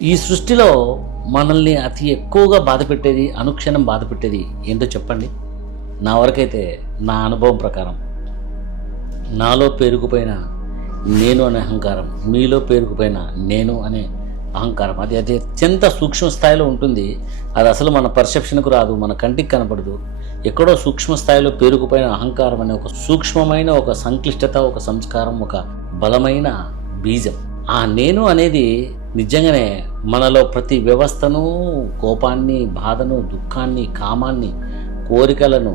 ఈ సృష్టిలో మనల్ని అతి ఎక్కువగా బాధపెట్టేది, అనుక్షణం బాధపెట్టేది ఏంటో చెప్పండి? నా వరకైతే నా అనుభవం ప్రకారం నాలో పేరుకుపోయిన నేను అనే అహంకారం, మీలో పేరుకుపోయిన నేను అనే అహంకారం, అది అత్యంత సూక్ష్మ స్థాయిలో ఉంటుంది. అది అసలు మన పర్సెప్షన్కు రాదు, మన కంటికి కనపడదు. ఎక్కడో సూక్ష్మ స్థాయిలో పేరుకుపోయిన అహంకారం అనే ఒక సూక్ష్మమైన ఒక సంక్లిష్టత, ఒక సంస్కారం, ఒక బలమైన బీజం. ఆ నేను అనేది నిజంగానే మనలో ప్రతి వ్యవస్థను, కోపాన్ని, బాధను, దుఃఖాన్ని, కామాన్ని, కోరికలను,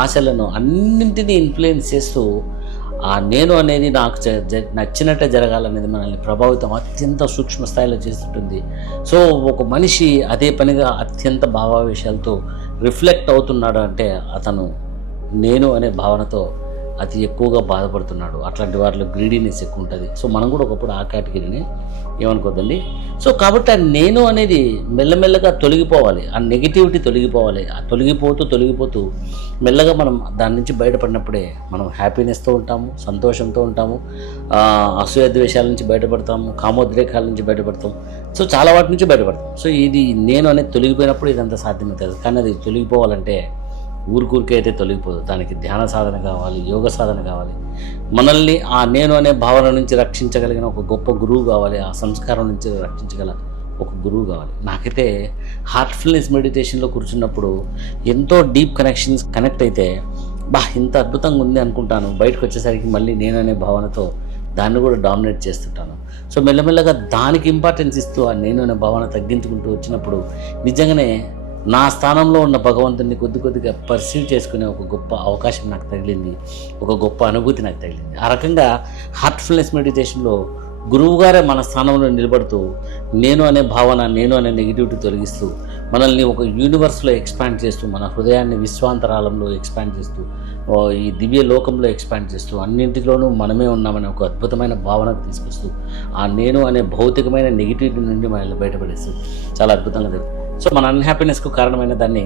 ఆశలను అన్నింటినీ ఇన్ఫ్లుయెన్స్ చేస్తూ ఆ నేను అనేది నాకు నచ్చినట్టే జరగాలనేది మనల్ని ప్రభావితం అత్యంత సూక్ష్మ స్థాయిలో చేస్తుంటుంది. సో ఒక మనిషి అదే పనిగా అత్యంత భావావేశాలతో రిఫ్లెక్ట్ అవుతున్నాడు అంటే అతను నేను అనే భావనతో అతి ఎక్కువగా బాధపడుతున్నాడు. అట్లాంటి వారిలో గ్రీడీనెస్ ఎక్కువ ఉంటుంది. సో మనం కూడా ఒకప్పుడు ఆ కేటగిరీని ఏమనుకోద్దండి. సో కాబట్టి ఆ నేను అనేది మెల్లమెల్లగా తొలగిపోవాలి, ఆ నెగిటివిటీ తొలగిపోవాలి. ఆ తొలగిపోతూ మెల్లగా మనం దాని నుంచి బయటపడినప్పుడే మనం హ్యాపీనెస్తో ఉంటాము, సంతోషంతో ఉంటాము, అసూయ ద్వేషాల నుంచి బయటపడతాము, కామోద్రేకాల నుంచి బయటపడతాం. సో చాలా వాటి నుంచి బయటపడతాం. సో ఇది నేను అనేది తొలగిపోయినప్పుడు ఇదంతా సాధ్యమవుతుంది. కానీ అది తొలగిపోవాలంటే ఊరికూరికే అయితే తొలగిపోదు. దానికి ధ్యాన సాధన కావాలి, యోగ సాధన కావాలి. మనల్ని ఆ నేను అనే భావన నుంచి రక్షించగలిగిన ఒక గొప్ప గురువు కావాలి, ఆ సంస్కారం నుంచి రక్షించగల ఒక గురువు కావాలి. నాకైతే హార్ట్ఫుల్నెస్ మెడిటేషన్లో కూర్చున్నప్పుడు ఎంతో డీప్ కనెక్ట్ అయితే ఇంత అద్భుతంగా ఉంది అనుకుంటాను. బయటకు వచ్చేసరికి మళ్ళీ నేను అనే భావనతో దాన్ని కూడా డామినేట్ చేస్తుంటాను. సో మెల్లమెల్లగా దానికి ఇంపార్టెన్స్ ఇస్తూ ఆ నేను అనే భావన తగ్గించుకుంటూ వచ్చినప్పుడు నిజంగానే నా స్థానంలో ఉన్న భగవంతుని కొద్దిగా పర్సీవ్ చేసుకునే ఒక గొప్ప అవకాశం నాకు తగిలింది, ఒక గొప్ప అనుభూతి నాకు తగిలింది. ఆ రకంగా హార్ట్ఫుల్నెస్ మెడిటేషన్లో గురువుగారే మన స్థానంలో నిలబడుతూ నేను అనే భావన, నేను అనే నెగిటివిటీ తొలగిస్తూ మనల్ని ఒక యూనివర్స్లో ఎక్స్పాండ్ చేస్తూ, మన హృదయాన్ని విశ్వాంతరాళంలో ఎక్స్పాండ్ చేస్తూ, ఈ దివ్య లోకంలో ఎక్స్పాండ్ చేస్తూ, అన్నింటిలోనూ మనమే ఉన్నామనే ఒక అద్భుతమైన భావనకు తీసుకొస్తూ ఆ నేను అనే భౌతికమైన నెగిటివిటీ నుండి మనల్ని బయటపడేస్తూ చాలా అద్భుతంగా జరుగుతుంది. సో మన అన్హ్యాపీనెస్కు కారణమైన దాన్ని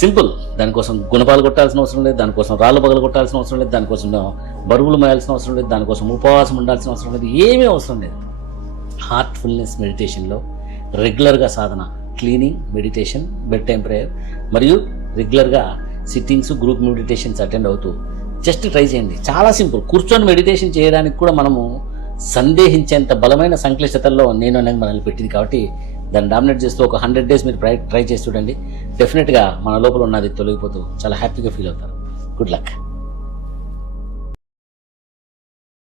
సింపుల్, దానికోసం గుణపాలు కొట్టాల్సిన అవసరం లేదు, దానికోసం రాళ్ళు పగలు కొట్టాల్సిన అవసరం లేదు, దానికోసం బరువులు మోయాల్సిన అవసరం లేదు, దానికోసం ఉపవాసం ఉండాల్సిన అవసరం లేదు, ఏమీ అవసరం లేదు. హార్ట్ఫుల్నెస్ మెడిటేషన్లో రెగ్యులర్గా సాధన, cleaning, meditation, bed time prayer మరియు రెగ్యులర్గా సిట్టింగ్స్, గ్రూప్ మెడిటేషన్స్ అటెండ్ అవుతూ జస్ట్ ట్రై చేయండి. చాలా సింపుల్. కూర్చొని మెడిటేషన్ చేయడానికి కూడా మనము సందేహించేంత బలమైన సంక్లిష్టతల్లో నేను అనేది మనల్ని పెట్టింది. కాబట్టి దాన్ని డామినేట్ చేస్తూ ఒక 100 days మీరు ట్రై చేసి చూడండి. డెఫినెట్గా మన లోపల ఉన్నది తొలగిపోతూ చాలా హ్యాపీగా ఫీల్ అవుతారు. Good luck.